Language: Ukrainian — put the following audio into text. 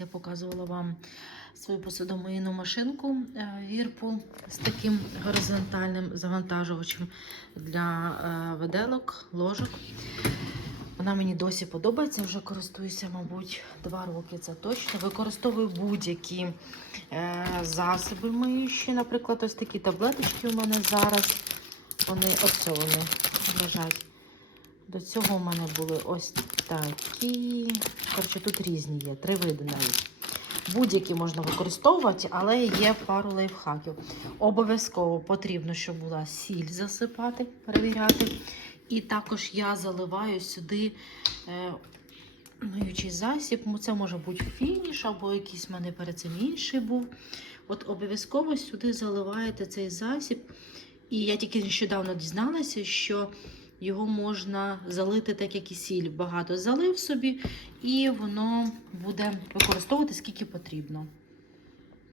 Я показувала вам свою посудомийну машинку е, Whirlpool з таким горизонтальним завантажувачем для е, виделок, ложок. Вона мені досі подобається, вже користуюся, мабуть, два роки. Це точно. Використовую будь-які е, засоби миючі. Наприклад, ось такі таблеточки у мене зараз. Вони вони лежать. До цього у мене були ось такі. Коротше, тут різні є, три види навіть. Будь-які можна використовувати, але є пару лайфхаків. Обов'язково потрібно, щоб була сіль засипати, перевіряти. І також я заливаю сюди е, миючий засіб. Це може бути фініш, або якийсь в мене перед цим інший був. От обов'язково сюди заливаєте цей засіб. І я тільки нещодавно дізналася, що його можна залити так, як і сіль. Багато залив собі, і воно буде використовувати скільки потрібно.